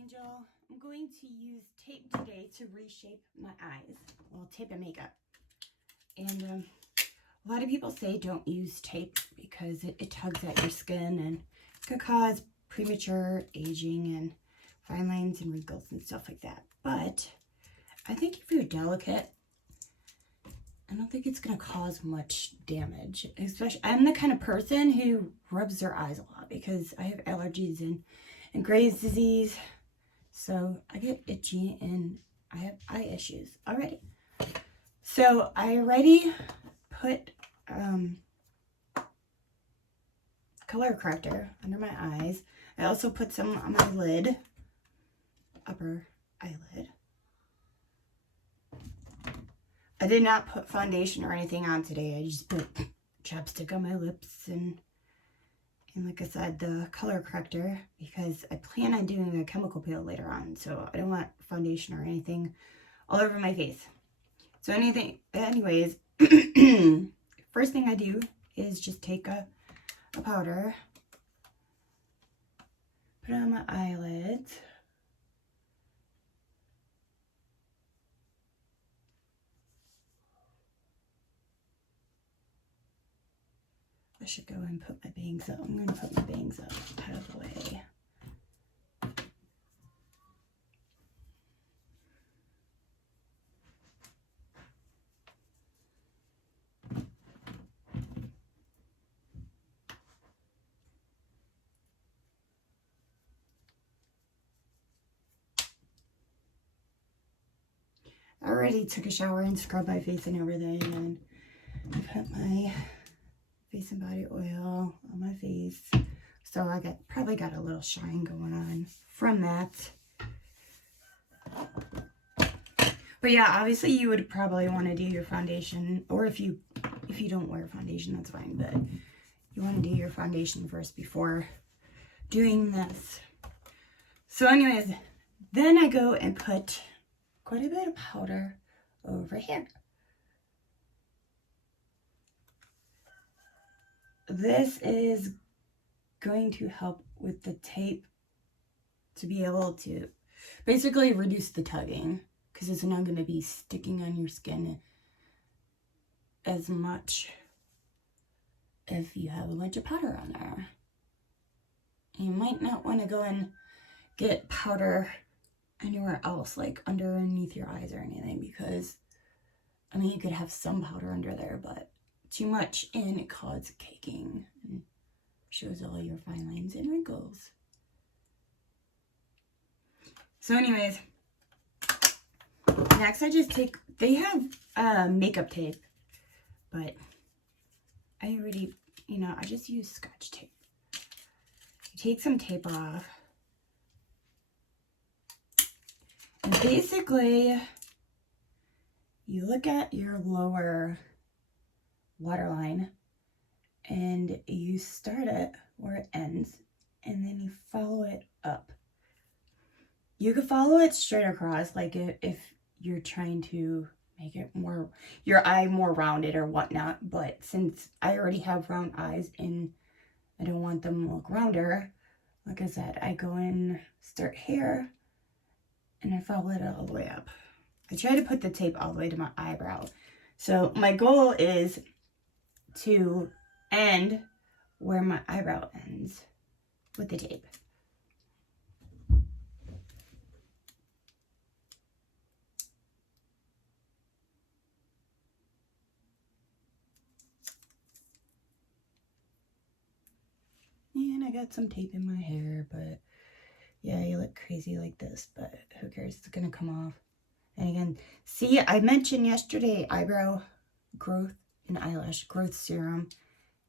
Angel. I'm going to use tape today to reshape my eyes. Well, tape and makeup. And a lot of people say don't use tape because it tugs at your skin and could cause premature aging and fine lines and wrinkles and stuff like that. But I think if you're delicate, I don't think it's going to cause much damage. Especially, I'm the kind of person who rubs their eyes a lot because I have allergies and Graves' disease. So I get itchy and I have eye issues already. So I already put color corrector under my eyes. I also put some on my lid, upper eyelid. I did not put foundation or anything on today. I just put chapstick on my lips and like I said, the color corrector because I plan on doing a chemical peel later on. So I don't want foundation or anything all over my face. So anyways, first thing I do is just take a powder, put it on my eyelids. I should go and put my bangs up. I'm going to put my bangs up out of the way. I already took a shower and scrubbed my face and everything, and I put my face and body oil on my face. So I probably got a little shine going on from that. But yeah, obviously you would probably want to do your foundation, or if you don't wear foundation, that's fine, but you want to do your foundation first before doing this. So anyways, then I go and put quite a bit of powder over here. This is going to help with the tape to be able to basically reduce the tugging because it's not going to be sticking on your skin as much if you have a bunch of powder on there. You might not want to go and get powder anywhere else, like underneath your eyes or anything, because I mean you could have some powder under there, but too much and it causes caking and shows all your fine lines and wrinkles. So anyways, next I just take, they have makeup tape, but I already, I just use Scotch tape. You take some tape off. And basically, you look at your lower waterline and you start it where it ends and then you follow it up. You could follow it straight across, like if you're trying to make it more, your eye more rounded or whatnot, but since I already have round eyes and I don't want them to look rounder, like I said, I go and start here and I follow it all the way up. I try to put the tape all the way to my eyebrow. So my goal is to end where my eyebrow ends with the tape. And I got some tape in my hair, but yeah, you look crazy like this, but who cares? It's gonna come off. And again, see, I mentioned yesterday eyebrow growth and eyelash growth serum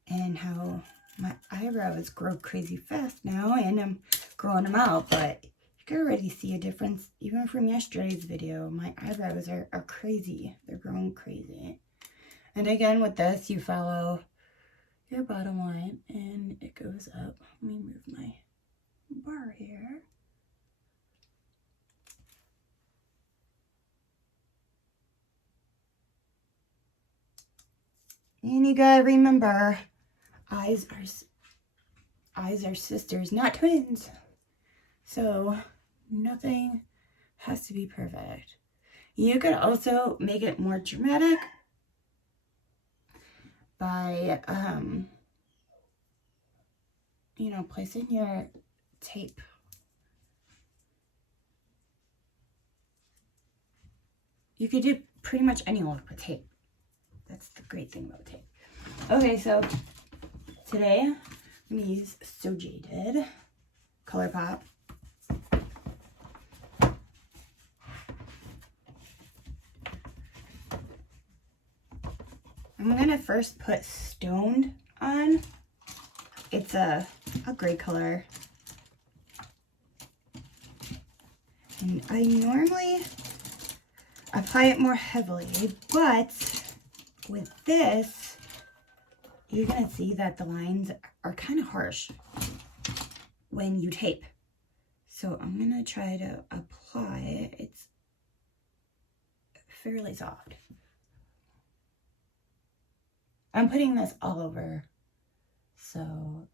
and how my eyebrows grow crazy fast now and I'm growing them out, but you can already see a difference even from yesterday's video. My eyebrows are crazy. They're growing crazy. And again, with this, you follow your bottom line and it goes up. Let me move my bar here. And you gotta remember, eyes are sisters, not twins. So Nothing has to be perfect. You could also make it more dramatic by, you know, placing your tape. You could do pretty much any look with tape. That's the great thing about tape. Okay, so today I'm going to use So Jaded ColourPop. I'm going to first put Stoned on. It's a gray color. And I normally apply it more heavily, but with this, you're going to see that the lines are kind of harsh when you tape. So I'm going to try to apply it. It's fairly soft. I'm putting this all over. So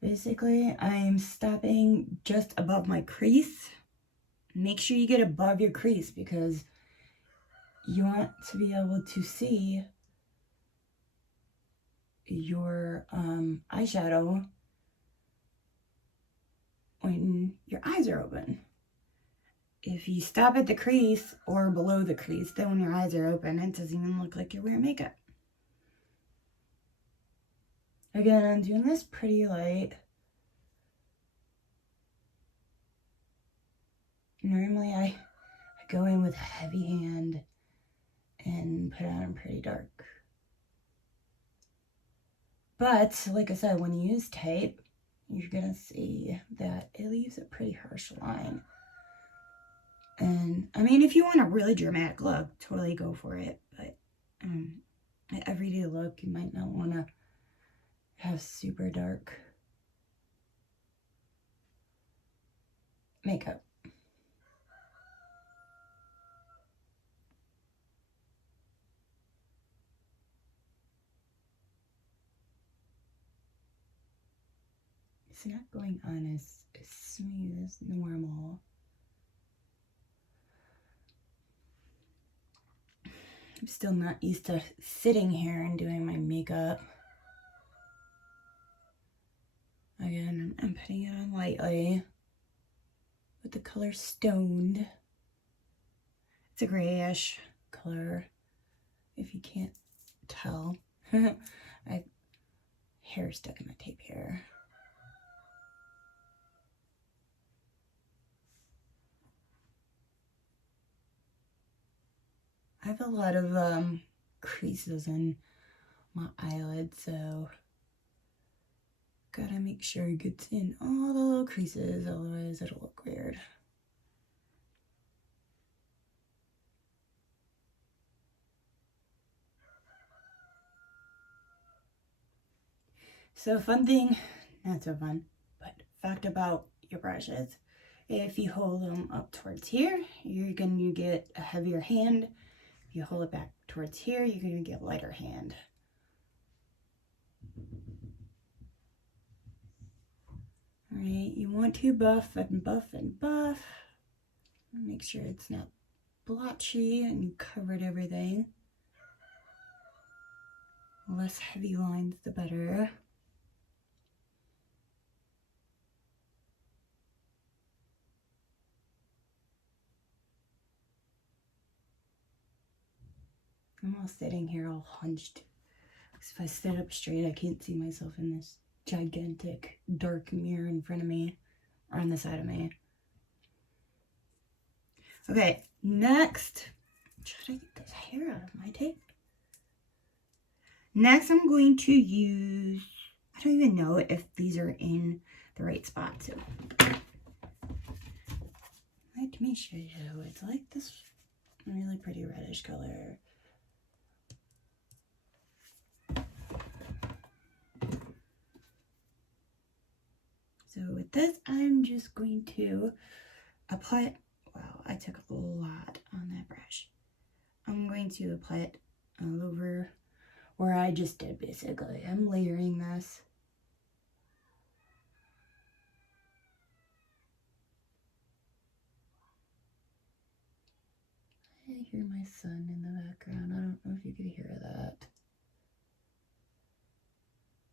basically, I'm stopping just above my crease. Make sure you get above your crease because you want to be able to see your eyeshadow when your eyes are open. If you stop at the crease or below the crease, then when your eyes are open, it doesn't even look like you're wearing makeup. Again, I'm doing this pretty light. Normally I go in with a heavy hand and put it on pretty dark. But like I said, when you use tape, you're gonna see that it leaves a pretty harsh line. And I mean, if you want a really dramatic look, totally go for it. But an everyday look, you might not want to have super dark makeup. It's not going on as smooth as normal. I'm still not used to sitting here and doing my makeup. Again, I'm putting it on lightly with the color Stoned. It's a grayish color, if you can't tell. I have hair stuck in my tape here. I have a lot of creases in my eyelids, so gotta make sure it gets in all the little creases, otherwise it'll look weird. So fun thing, not so fun, but fact about your brushes. If you hold them up towards here, you're going to get a heavier hand. If you hold it back towards here, you're going to get a lighter hand. All right, you want to buff and buff and buff. Make sure it's not blotchy and you covered everything. The less heavy lines, the better. I'm all sitting here all hunched. If I sit up straight, I can't see myself in this gigantic dark mirror in front of me or on the side of me. Okay, next, try to get this hair out of my tape. Next, I'm going to use, I don't even know if these are in the right spot. So let me show you. It's like this really pretty reddish color. So with this, I'm just going to apply it. Wow, I took a lot on that brush. I'm going to apply it all over where I just did, basically. I'm layering this. hear my son in the background. I don't know if you could hear that.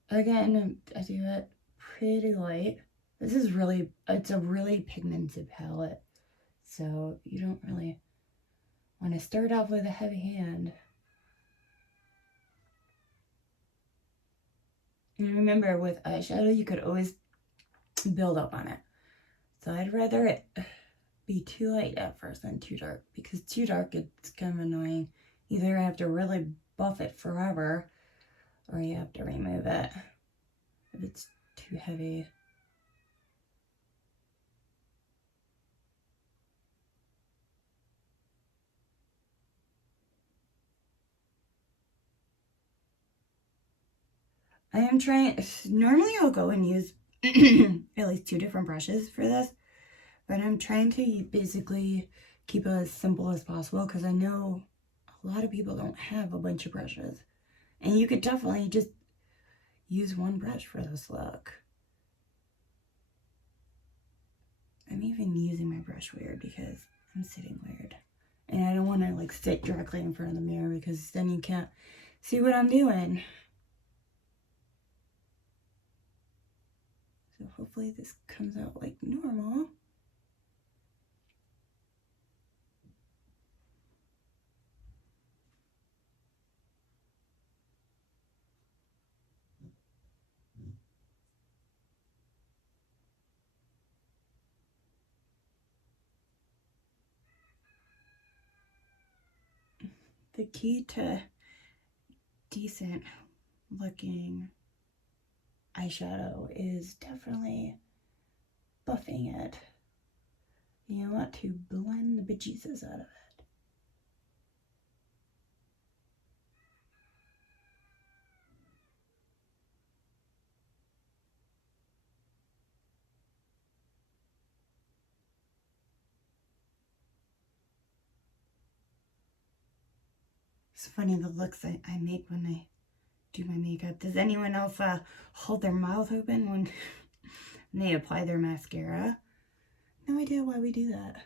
Again, I do it pretty light. This is really, it's a really pigmented palette. So you don't really want to start off with a heavy hand. And remember, with eyeshadow, you could always build up on it. So I'd rather it be too light at first than too dark, because too dark, it's kind of annoying. Either I have to really buff it forever, or you have to remove it if it's too heavy. I am trying, normally I'll go and use at least 2 different brushes for this, but I'm trying to basically keep it as simple as possible, because I know a lot of people don't have a bunch of brushes. And you could definitely just use one brush for this look. I'm even using my brush weird because I'm sitting weird. And I don't want to like sit directly in front of the mirror, because then you can't see what I'm doing. So hopefully this comes out like normal. The key to decent looking eyeshadow is definitely buffing it. You want to blend the bejesus out of it. It's funny the looks I make when I do my makeup. Does anyone else hold their mouth open when they apply their mascara? No idea why we do that.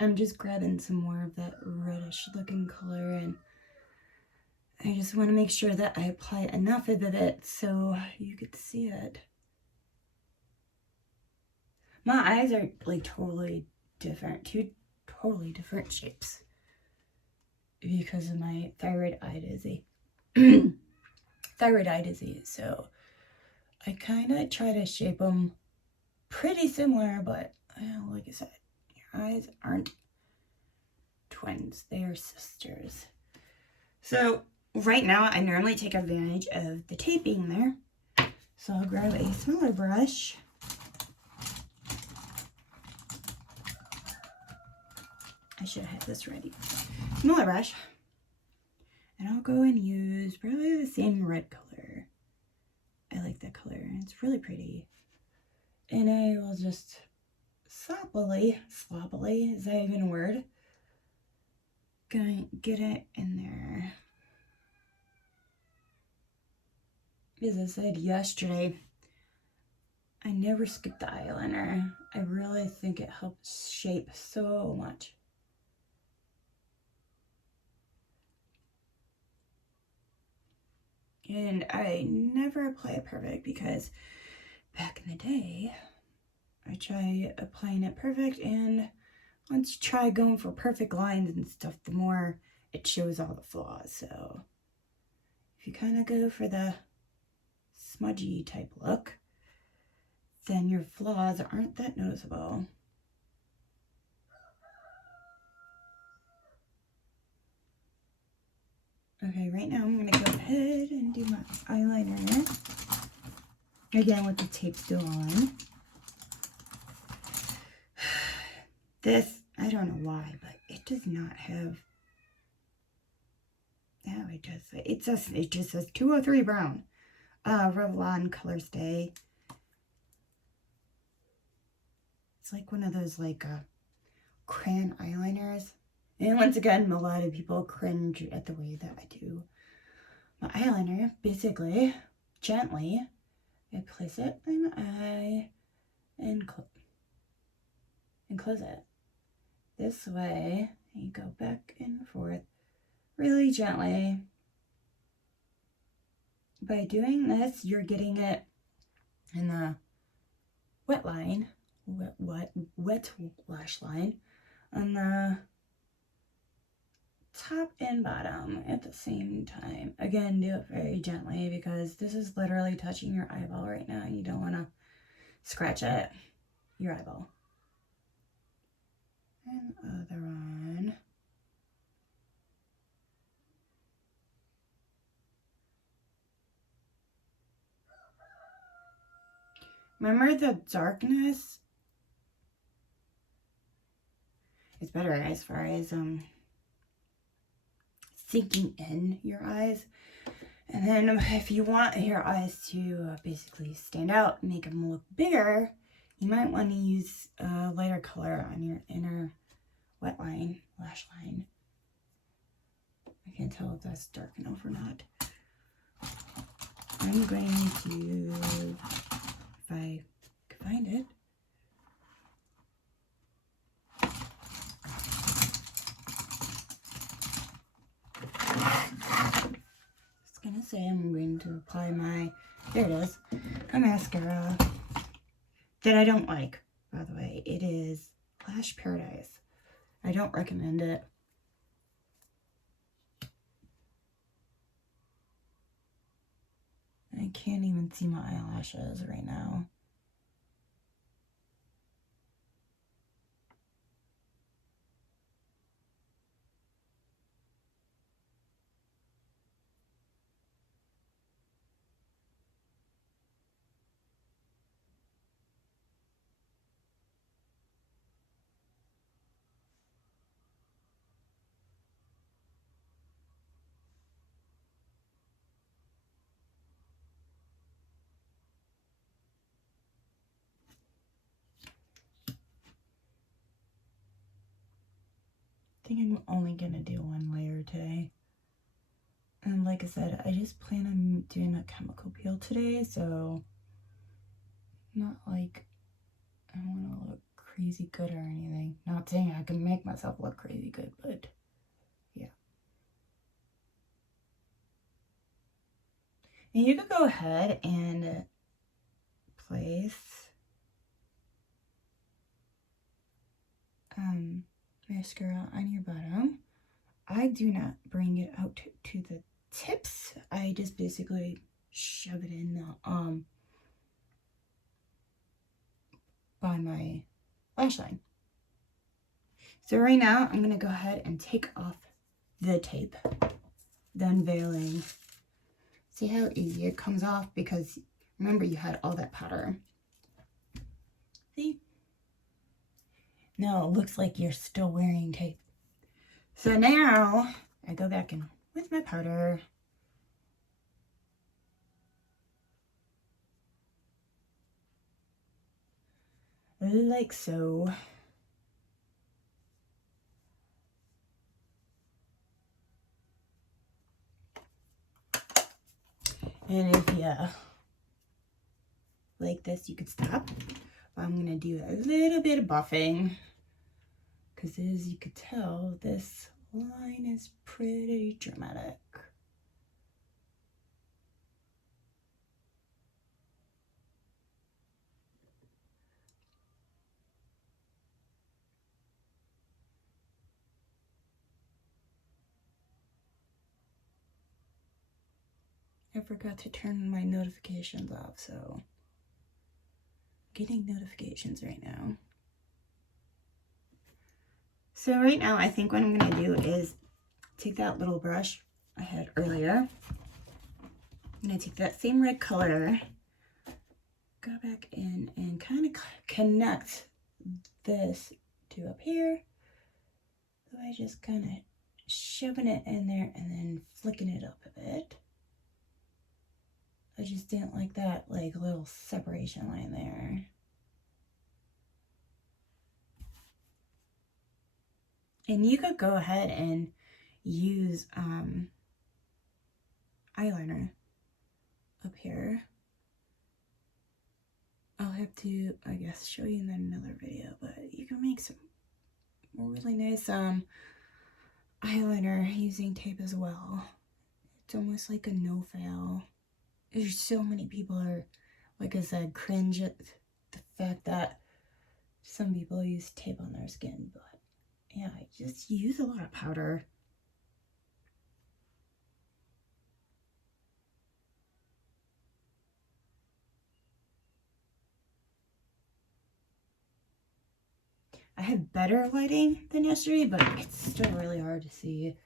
I'm just grabbing some more of that reddish looking color, and I just want to make sure that I apply enough of it so you could see it. My eyes are like totally different, 2 totally different shapes because of my thyroid eye disease. Thyroid eye disease. So I kind of try to shape them pretty similar, but like I said, your eyes aren't twins, they are sisters. So right now I normally take advantage of the tape being there. So I'll grab a smaller brush. I should have had this ready. Smaller brush. And I'll go and use probably the same red color. I like that color. It's really pretty. And I will just sloppily, is that even a word? Gonna get it in there. As I said yesterday, I never skip the eyeliner. I really think it helps shape so much. And I never apply it perfect, because back in the day, I try applying it perfect, and once you try going for perfect lines and stuff, the more it shows all the flaws. So if you kind of go for the smudgy type look, then your flaws aren't that noticeable. Okay, right now I'm going to go ahead and do my eyeliner. Again, with the tape still on. This, I don't know why, but it does not have... Oh, it does. It just says 203 brown. Revlon Color Stay. It's like one of those like crayon eyeliners. And once again, a lot of people cringe at the way that I do my eyeliner. Basically, gently, I place it in my eye and close it. This way, you go back and forth really gently. By doing this, you're getting it in the wet line, wet lash line on the top and bottom at the same time. Again, do it very gently because this is literally touching your eyeball right now and you don't want to scratch it, your eyeball. And other one. Remember, the darkness is better as far as sinking in your eyes. And then if you want your eyes to basically stand out and make them look bigger, you might want to use a lighter color on your inner wet line, lash line. I can't tell if that's dark enough or not. I'm going to, if I can find it, gonna say I'm going to apply my, there it is, a mascara that I don't like, by the way. It is Lash Paradise. I don't recommend it. I can't even see my eyelashes right now. I think I'm only gonna do one layer today. And like I said, I just plan on doing a chemical peel today, so not like I want to look crazy good or anything. Not saying I can make myself look crazy good, but yeah. And you could go ahead and place mascara on your bottom. I do not bring it out to the tips. I just basically shove it in the by my lash line. So right now I'm gonna go ahead and take off the tape, the unveiling. See how easy it comes off, because remember you had all that powder. See? No, it looks like you're still wearing tape. So now I go back in with my powder. Like so. And if you like this, you could stop. But I'm going to do a little bit of buffing, because as you could tell, this line is pretty dramatic. I forgot to turn my notifications off, so I'm getting notifications right now. So right now, I think what I'm going to do is take that little brush I had earlier. I'm going to take that same red color, go back in and kind of connect this to up here. So I just kind of shoving it in there and then flicking it up a bit. I just didn't like that like little separation line there. And you could go ahead and use eyeliner up here. I'll have to, I guess, show you in another video, but you can make some really nice eyeliner using tape as well. It's almost like a no-fail. There's so many people are, like I said, cringe at the fact that some people use tape on their skin, but yeah, I just use a lot of powder. I have better lighting than yesterday, but it's still really hard to see.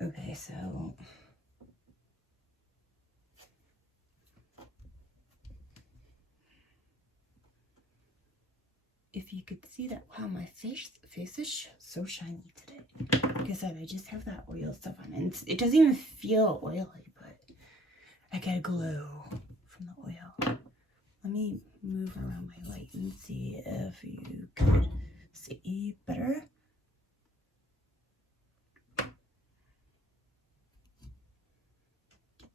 Okay, so if you could see that, wow, my face is so shiny today. Like I said, I just have that oil stuff on, and it doesn't even feel oily, but I get a glow from the oil. Let me move around my light and see if you could see better.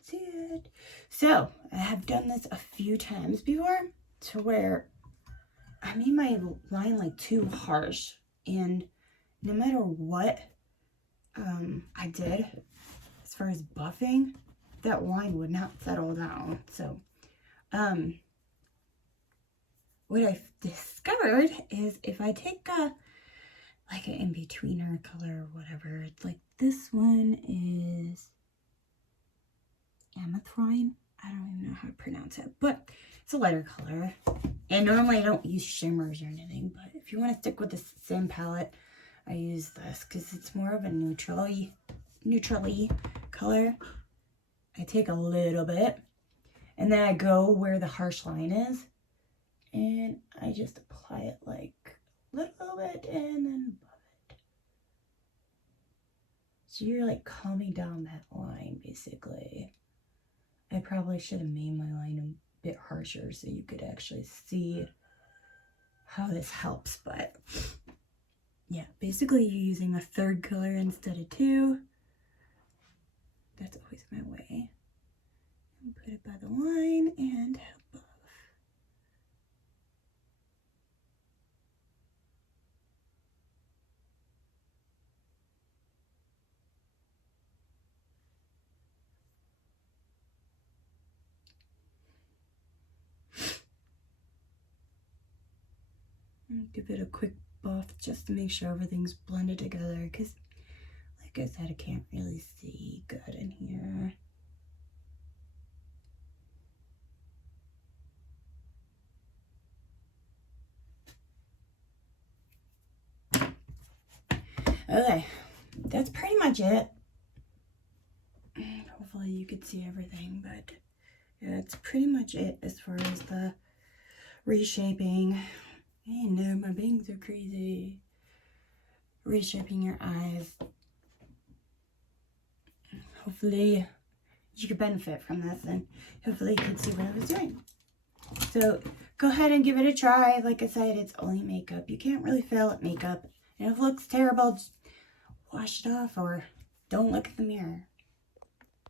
See it. So I have done this a few times before to where I made my line like too harsh, and no matter what I did as far as buffing, that line would not settle down. So what I've discovered is if I take like an in-betweener color or whatever, it's like this one is amethyst. I don't even know how to pronounce it, but it's a lighter color. And normally I don't use shimmers or anything, but if you want to stick with the same palette, I use this because it's more of a neutrally color. I take a little bit, and then I go where the harsh line is, and I just apply it like a little bit and then buff it. So you're like calming down that line, basically. I probably should have made my line a bit harsher so you could actually see how this helps, but yeah, basically you're using a third color instead of two. That's always my way. And put it by the line and above. And give it a quick buff just to make sure everything's blended together, because like I said, I can't really see good in here. Okay, that's pretty much it. Hopefully you could see everything, but yeah, that's pretty much it as far as the reshaping. I know my bangs are crazy. Reshaping your eyes. Hopefully you could benefit from this, and hopefully you could see what I was doing. So go ahead and give it a try. Like I said, it's only makeup. You can't really fail at makeup. And if it looks terrible, just wash it off or don't look at the mirror.